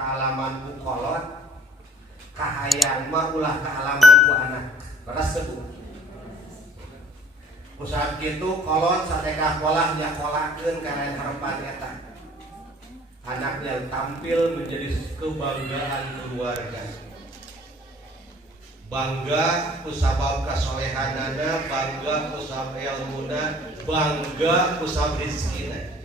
kealaman ku kolot, kahayang mah ulah kealaman ku anak. Resep. Usaha kitu kolot sadekah kolah nya kolakeun karena harapan eta. Anaknya tampil menjadi kebanggaan keluarga. Bangga kusabab kasolehanana, bangga kusabab ilmuna, bangga kusabab rizkina.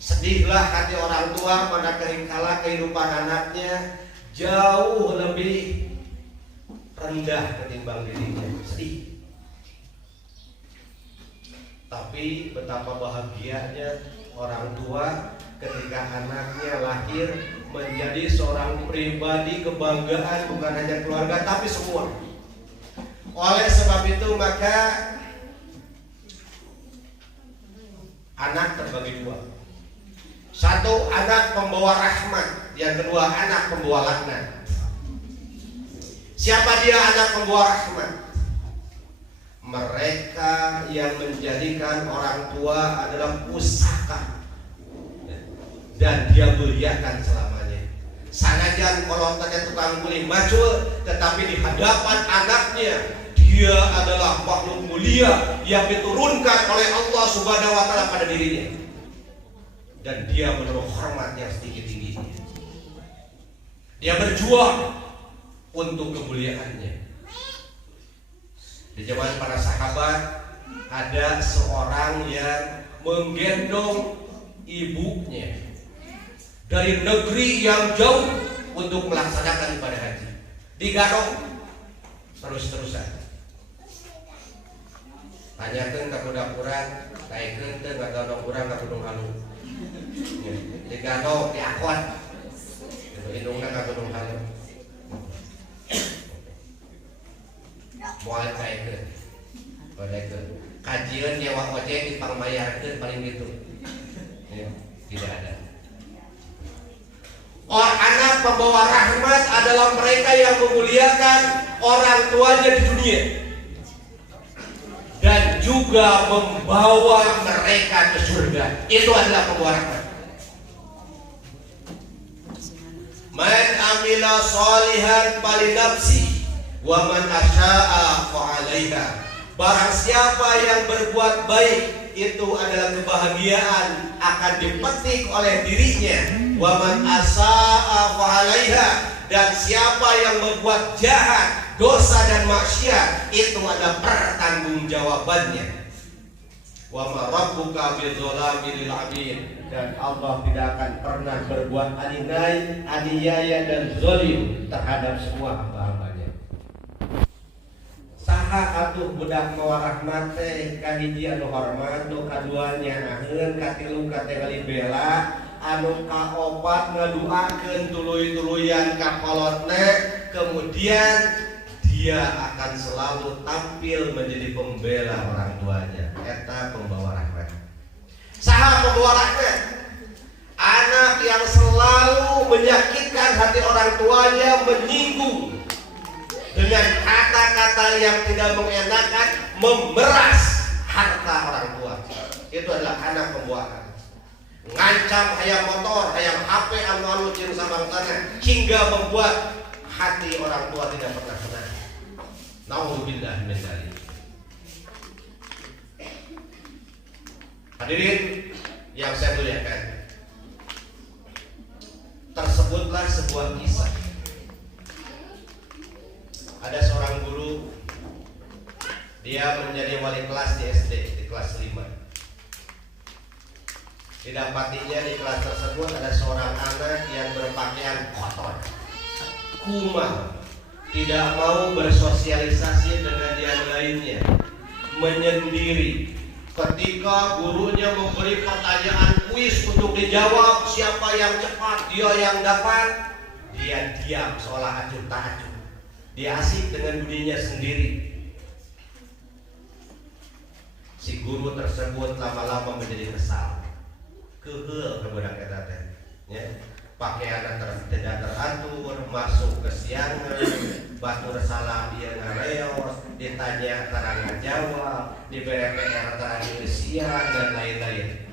Sedihlah hati orang tua pada keringkala kehidupan anaknya jauh lebih rendah ketimbang dirinya. Sedih. Tapi betapa bahagianya orang tua ketika anaknya lahir menjadi seorang pribadi kebanggaan bukan hanya keluarga tapi semua. Oleh sebab itu maka anak terbagi dua. Satu, anak pembawa rahmat, yang kedua anak pembawa laknat. Siapa dia anak pembawa rahmat? Mereka yang menjadikan orang tua adalah pusaka dan dia muliakan selamanya. Sanajan kolontannya tukang guling macul, tetapi di hadapan anaknya dia adalah makhluk mulia yang diturunkan oleh Allah Subhanahu wa taala pada dirinya. Dan dia menaruh hormat yang setinggi-tingginya. Dia berjuang untuk kemuliaannya. Di zaman para sahabat ada seorang yang menggendong ibunya dari negeri yang jauh untuk melaksanakan ibadah haji. Digadong terus-terusan. Tanyakeun ka budak urang, kaekeun teu ngagadong urang ka Gunung Halu. Digadong diakon. Indungna ka Gunung Halu. Moal kaekeun. Badekeun. Kajian nyewa ojek dipangbayarkeun paling gitu. Ya, tidak ada. Orang anak pembawa rahmat adalah mereka yang memuliakan orang tuanya di dunia dan juga membawa mereka ke surga. Itu adalah pembawa rahmat. Man amila sholihan falinafsi wa man asya'a fa'alaiha. Barang siapa yang berbuat baik itu adalah kebahagiaan akan dipetik oleh dirinya. Wa man asya'a fa'alaiha. Dan siapa yang berbuat jahat, dosa dan maksiat itu ada pertanggungjawabannya. Wa ma rabbuka bidzalami lil 'abid. Dan Allah tidak akan pernah berbuat aniaya dan zalim terhadap semua hamba-hambanya. Saha atuh budak mawa rahmat teh ka hiji anu hormat, nu kaduanya aheun, katilu katingali bela, anu kaopat ngaduakeun tuluy-tuluyan ka kolotna, kemudian dia akan selalu tampil menjadi pembela orang tuanya. Eta pembawa rahmat. Saha pembawa rahmat? Anak yang selalu menyakitkan hati orang tuanya, menyinggung dengan kata-kata yang tidak mengenakan, memeras harta orang tua. Itu adalah anak pembuahan. Ngancam hayang motor, hayang HP anu jeung sabangsana, hingga membuat hati orang tua tidak pernah tenang. Nauzubillah min dzalik. Hadirin yang saya muliakan, tersebutlah sebuah kisah. Ada seorang guru, dia menjadi wali kelas di SD, di kelas 5. Didapatinya di kelas tersebut ada seorang anak yang berpakaian kotor, kumal, tidak mau bersosialisasi dengan yang lainnya, menyendiri. Ketika gurunya memberi pertanyaan kuis untuk dijawab, siapa yang cepat, dia yang dapat, dia diam seolah acuh tak acuh. Dia asik dengan dirinya sendiri. Si guru tersebut lama-lama menjadi kesal. Kehel kepada kita teh, ya. Pakaian tidak teratur, masuk ke siangan, batur salam dia ngareos, ditanya terang jawab, diberi PR terang siang dan lain-lain.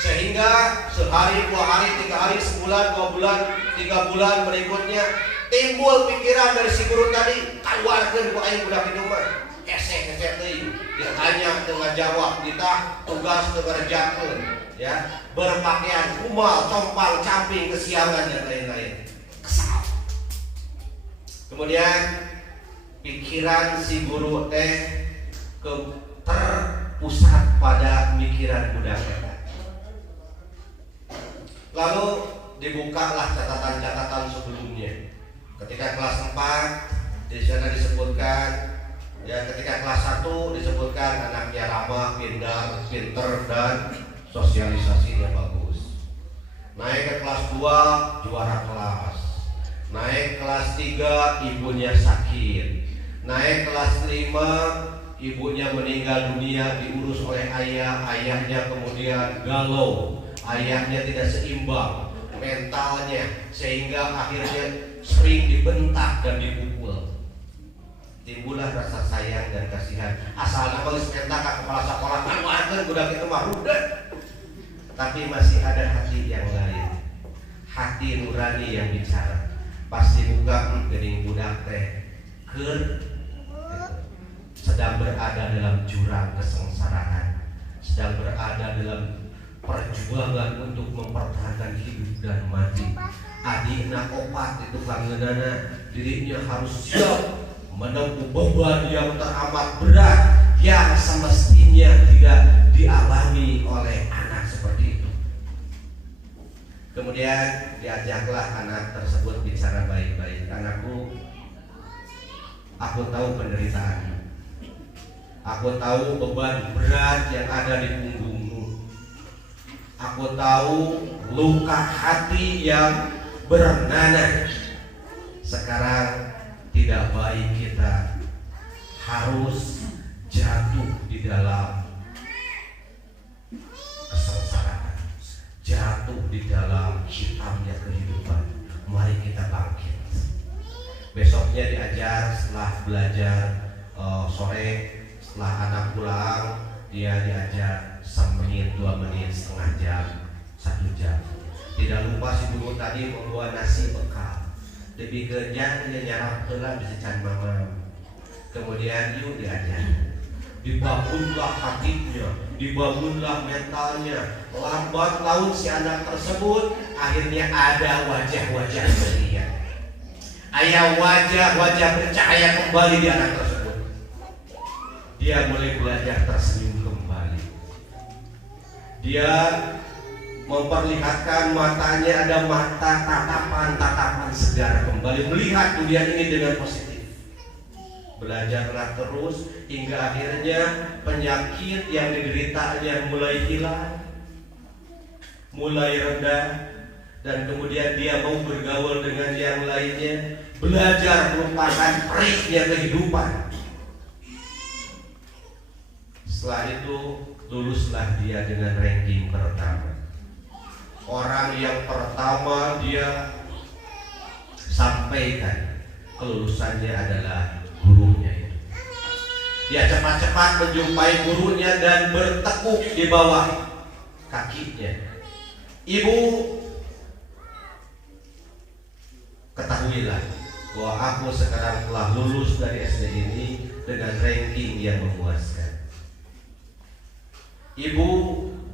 Sehingga sehari, 2 hari, 3 hari, sebulan sebulan, 2 bulan, 3 bulan berikutnya timbul pikiran dari si guru tadi, keluarkan ku aing budak itu mah hese-hese teuing, ditanya dengan jawab, kita tugas dikerjakeun, ya, berpakaian kumal, compang, camping, kesiangan dan lain-lain. Kesal. Kemudian pikiran si guru teh terpusat pada pikiran budak eta. Lalu dibukalah catatan-catatan sebelumnya. Ketika kelas 4 di sana disebutkan, ya, ketika kelas 1 disebutkan anaknya ramah, pinter dan sosialisasinya bagus. Naik ke kelas 2 juara kelas. Naik kelas 3 ibunya sakit. Naik kelas 5 ibunya meninggal dunia diurus oleh ayahnya kemudian galau. Ayahnya tidak seimbang mentalnya sehingga akhirnya sering dibentak dan dipukul. Timbullah rasa sayang dan kasihan. Asal nama geus mentak ka kepala sekolah keluarkeun budak itu mah udah. Tapi masih ada hati yang lain. Hati nurani yang bicara. Pasti buka geuning budak teh keur sedang berada dalam jurang kesengsaraan, sedang berada dalam perjuangan untuk mempertahankan hidup dan mati. Adina opat itu kangenana dirinya harus siap menempuh beban yang teramat berat yang semestinya tidak dialami oleh anak seperti itu. Kemudian diajaklah anak tersebut bicara baik-baik. Anakku, aku tahu penderitaanmu, aku tahu beban berat yang ada di punggungmu. Aku tahu luka hati yang bernanah. Sekarang tidak baik kita harus jatuh di dalam kesengsaraan, jatuh di dalam hitamnya kehidupan. Mari kita bangkit. Besoknya diajar setelah belajar sore, setelah anak pulang, dia diajar 1 menit, 2 menit, setengah jam, 1 jam. Tidak lupa si guru tadi membawa nasi bekal. Lebih kerja dia nyarap telah bisa can mama. Kemudian yuk diajar. Dibangunlah hatinya, dibangunlah mentalnya. Lambat laun si anak tersebut akhirnya ada wajah-wajah ceria. Ayah wajah-wajah bercahaya kembali di anak tersebut. Dia mulai belajar tersenyum kembali. Dia memperlihatkan matanya ada mata tatapan segar kembali, melihat dunia ini dengan positif. Belajarlah terus hingga akhirnya penyakit yang dideritanya mulai hilang, mulai reda, dan kemudian dia mau bergaul dengan yang lainnya, belajar melupakan perihnya kehidupan. Setelah itu luluslah dia dengan ranking pertama. Orang yang pertama dia sampaikan kelulusannya adalah gurunya itu. Dia cepat-cepat menjumpai gurunya dan bertekuk di bawah kakinya. Ibu, ketahuilah bahwa aku sekarang telah lulus dari SD ini dengan ranking yang memuaskan. Ibu,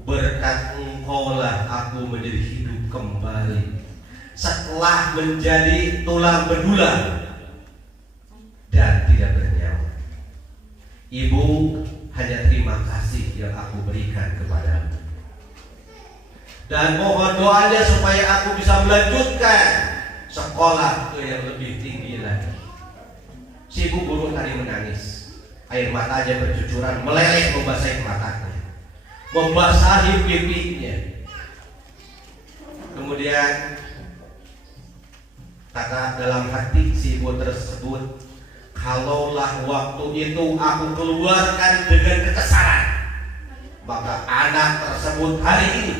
berkat engkaulah aku menjadi hidup kembali setelah menjadi tulang belulang dan tidak bernyawa. Ibu, hanya terima kasih yang aku berikan kepadamu. Dan mohon doanya supaya aku bisa melanjutkan sekolah ke yang lebih tinggi lagi. Si ibu guru tadi menangis. Air matanya bercucuran meleleh membasahi matanya, membasahi pipinya. Kemudian kata dalam hati si ibu tersebut, kalaulah waktu itu aku keluarkan dengan kekesalan, maka anak tersebut hari ini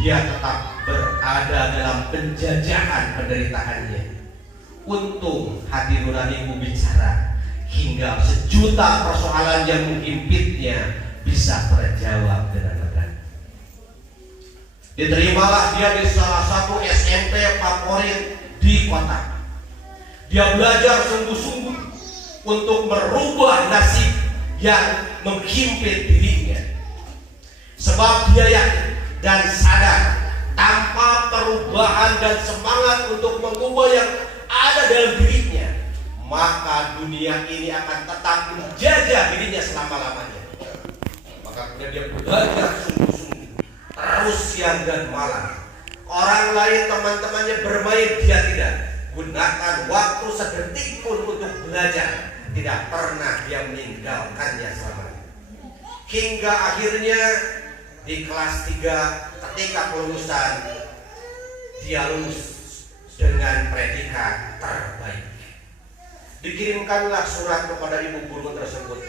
dia tetap berada dalam penjajahan penderitaannya. Untung hati nuraniku bicara hingga sejuta persoalan yang menghimpitnya bisa terjawab dengan lega. Diterimalah dia di salah satu SMA favorit di kota. Dia belajar sungguh-sungguh untuk merubah nasib yang menghimpit dirinya. Sebab dia yakin dan sadar tanpa perubahan dan semangat untuk mengubah yang ada dalam dirinya, maka dunia ini akan tetap menjajah dirinya selama-lamanya. Maka kemudian dia belajar sungguh-sungguh, terus siang dan malam. Orang lain teman-temannya bermain, dia tidak. Gunakan waktu sedetik pun untuk belajar. Tidak pernah dia meninggalkannya selamanya. Hingga akhirnya di kelas 3 ketika kelulusan, dia lulus dengan predikat terbaik. Dikirimkanlah surat kepada ibu guru tersebut.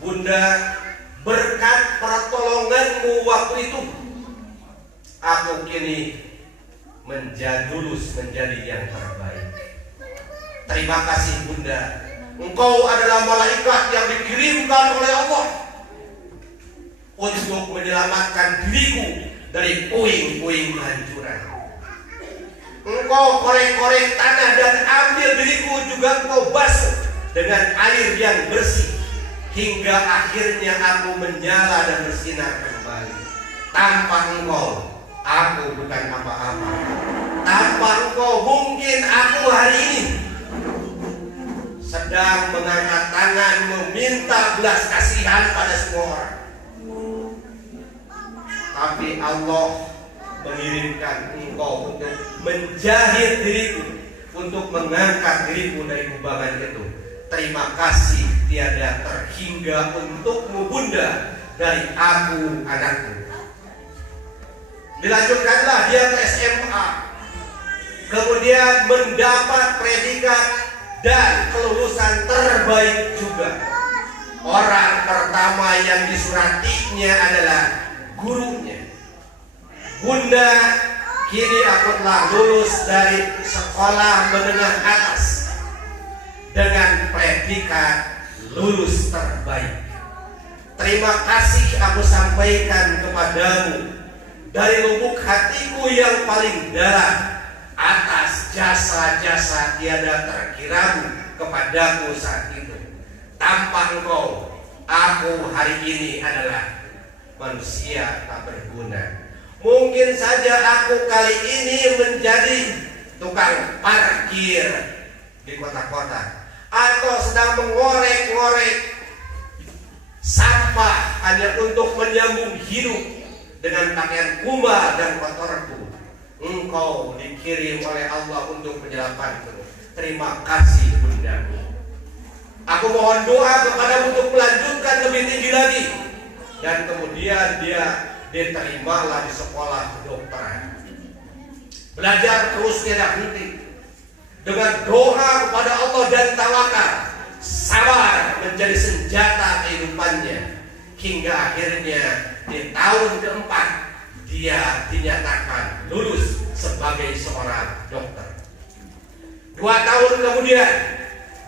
Bunda, berkat pertolonganmu waktu itu, aku kini lulus menjadi yang terbaik. Terima kasih Bunda, engkau adalah malaikat yang dikirimkan oleh Allah untuk menyelamatkan diriku dari puing-puing kehancuran. Engkau korek-korek tanah dan ambil diriku juga engkau basuh dengan air yang bersih, hingga akhirnya aku menyala dan bersinar kembali. Tanpa engkau, aku bukan apa-apa. Tanpa engkau, mungkin aku hari ini sedang mengangkat tangan meminta belas kasihan pada semua orang. Tapi Allah mengirimkan engkau untuk menjahit diriku, untuk mengangkat diriku dari kubangan itu. Terima kasih tiada terhingga untukmu Bunda, dari aku anakku. Dilanjutkanlah dia ke SMA, kemudian mendapat predikat dan kelulusan terbaik juga. Orang pertama yang disuratinya adalah gurunya. Bunda, kini aku telah lulus dari sekolah menengah atas dengan predikat lulus terbaik. Terima kasih aku sampaikan kepadamu dari lubuk hatiku yang paling dalam atas jasa-jasa tiada terkiramu kepadaku saat itu. Tanpa engkau, aku hari ini adalah manusia tak berguna. Mungkin saja aku kali ini menjadi tukang parkir di kota-kota, atau sedang mengorek-ngorek sampah hanya untuk menyambung hidup dengan pakaian kumbah dan kotorku. Engkau dikirim oleh Allah untuk menyelamatkanku. Terima kasih Bunda. Aku mohon doa kepadamu untuk melanjutkan lebih tinggi lagi. Dan kemudian dia diterimalah di sekolah kedokteran. Belajar terus tidak henti. Dengan doa kepada Allah dan tawakal, sabar menjadi senjata kehidupannya. Hingga akhirnya di tahun keempat dia dinyatakan lulus sebagai seorang dokter. 2 tahun kemudian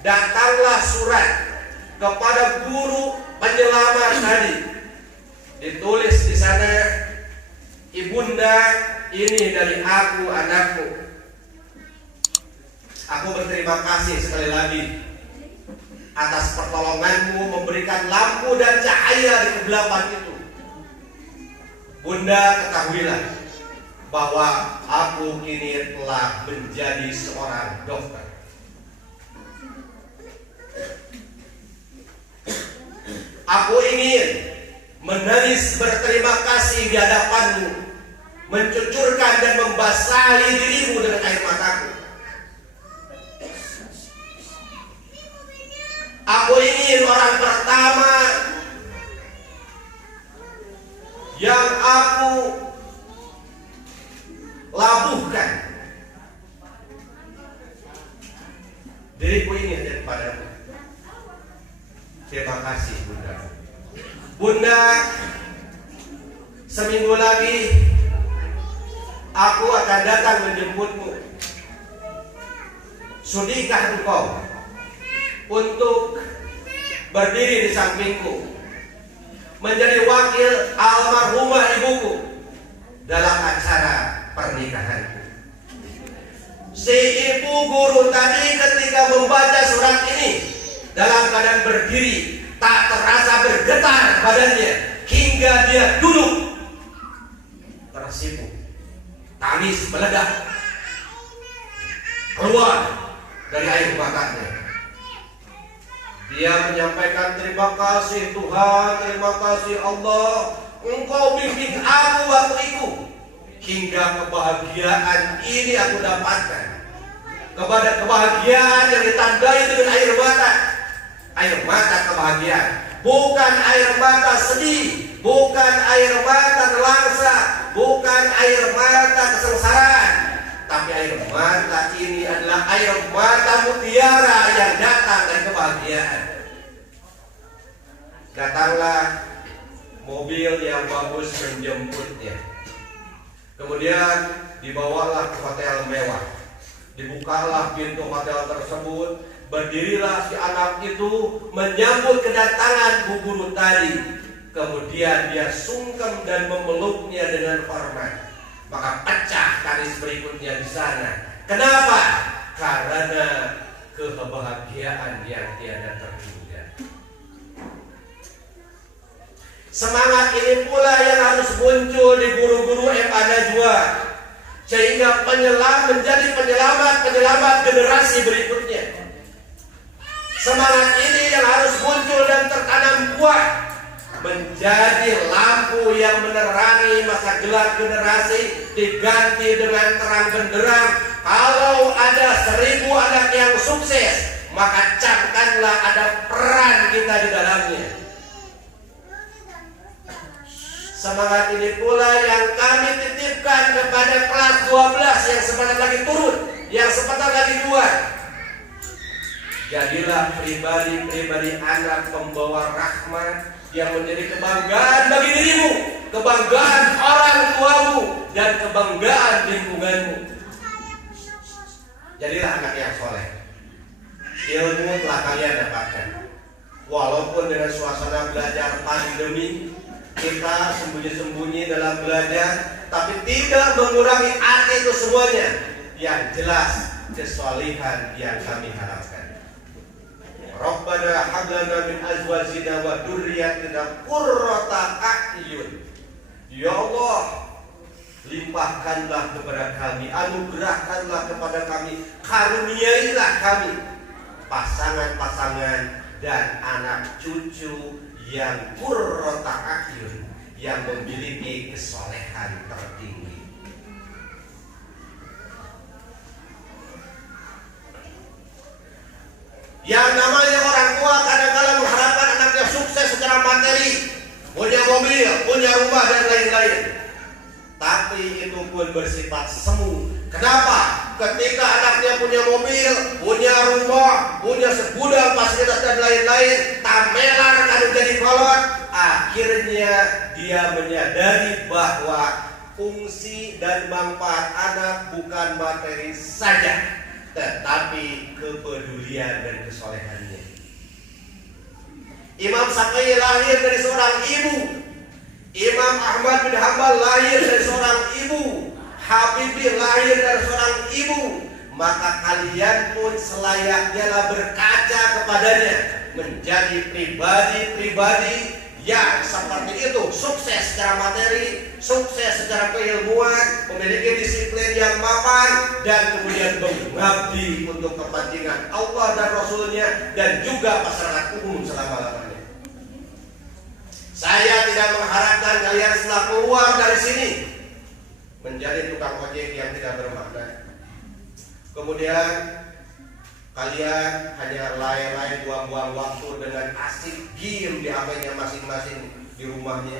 datanglah surat kepada guru penyelamat tadi. Ditulis di sana, Ibunda, ini dari aku anakku. Aku berterima kasih sekali lagi atas pertolonganmu memberikan lampu dan cahaya di kegelapan itu. Bunda, ketahuilah bahwa aku kini telah menjadi seorang dokter. Aku ingin menangis berterima kasih di hadapanmu, mencucurkan dan membasahi dirimu dengan air mataku. Aku ingin orang pertama yang aku labuhkan diriku ini daripada. Terima kasih Bunda. Bunda, seminggu lagi aku akan datang menjemputmu. Sudikah engkau untuk berdiri di sampingku, menjadi wakil almarhumah ibuku dalam acara pernikahanku? Si ibu guru tadi ketika membaca surat ini dalam keadaan berdiri, tak terasa bergetar badannya hingga dia duduk tersipu. Tangis meledak keluar dari air matanya. Dia menyampaikan, terima kasih Tuhan, terima kasih Allah, Engkau bimbing aku waktu itu hingga kebahagiaan ini aku dapatkan. Kepada kebahagiaan yang ditandai dengan air mata kebahagiaan, bukan air mata sedih, bukan air mata nelangsa, bukan air mata kesengsaraan, tapi air mata ini adalah air mata mutiara yang datang dari kebahagiaan. Datanglah mobil yang bagus menjemputnya. Kemudian dibawalah ke hotel mewah. Dibukalah pintu hotel tersebut. Berdirilah si anak itu menyambut kedatangan bu guru tadi. Kemudian dia sungkem dan memeluknya dengan hormat. Maka pecah tangis berikutnya di sana. Kenapa? Karena kebahagiaan yang tiada terhingga. Semangat ini pula yang harus muncul di guru-guru MA Najwa, sehingga menjadi penyelamat generasi berikutnya. Semangat ini yang harus muncul dan tertanam kuat, menjadi lampu yang menerangi masa gelap generasi, diganti dengan terang benderang. Kalau ada 1000 anak yang sukses, maka camkanlah ada peran kita di dalamnya. Semangat ini pula yang kami titipkan kepada kelas 12 yang sebentar lagi turun, yang sebentar lagi keluar. Jadilah pribadi-pribadi anak pembawa rahmat yang menjadi kebanggaan bagi dirimu, kebanggaan orang tuamu, dan kebanggaan lingkunganmu. Jadilah anak yang soleh. Ilmu telah kalian dapatkan. Walaupun dengan suasana belajar pandemi, kita sembunyi-sembunyi dalam belajar, tapi tidak mengurangi arti itu semuanya. Yang jelas kesolihan yang kami harapkan. Rabbana hab lana min azwajina wa dzurriyyatina qurrata a'yun. Ya Allah, limpahkanlah kepada kami, anugerahkanlah kepada kami, karuniailah kami pasangan-pasangan dan anak cucu yang qurrata a'yun, yang memiliki kesolehan tertinggi. Yang namanya orang tua kadang-kadang mengharapkan anaknya sukses secara materi, punya mobil, punya rumah dan lain-lain. Tapi itu pun bersifat semu. Kenapa? Ketika anaknya punya mobil, punya rumah, punya segudang fasilitas dan lain-lain, tamelan kan jadi kolot, akhirnya dia menyadari bahwa fungsi dan manfaat anak bukan materi saja, tetapi kepedulian dan kesolehannya. Imam Syafi'i lahir dari seorang ibu, Imam Ahmad bin Hanbal lahir dari seorang ibu, Habibie lahir dari seorang ibu. Maka kalian pun selayaknya berkaca kepadanya, menjadi pribadi-pribadi yang seperti itu, sukses secara materi, sukses secara keilmuan, memiliki disiplin yang mapan, dan kemudian mengabdi untuk kepentingan Allah dan Rasulnya, dan juga masyarakat umum selama-lamanya. Saya tidak mengharapkan kalian setelah keluar dari sini menjadi tukang ojek yang tidak bermakna. Kemudian kalian hanya lay-lay buang-buang waktu dengan asik game di HP-nya masing-masing di rumahnya.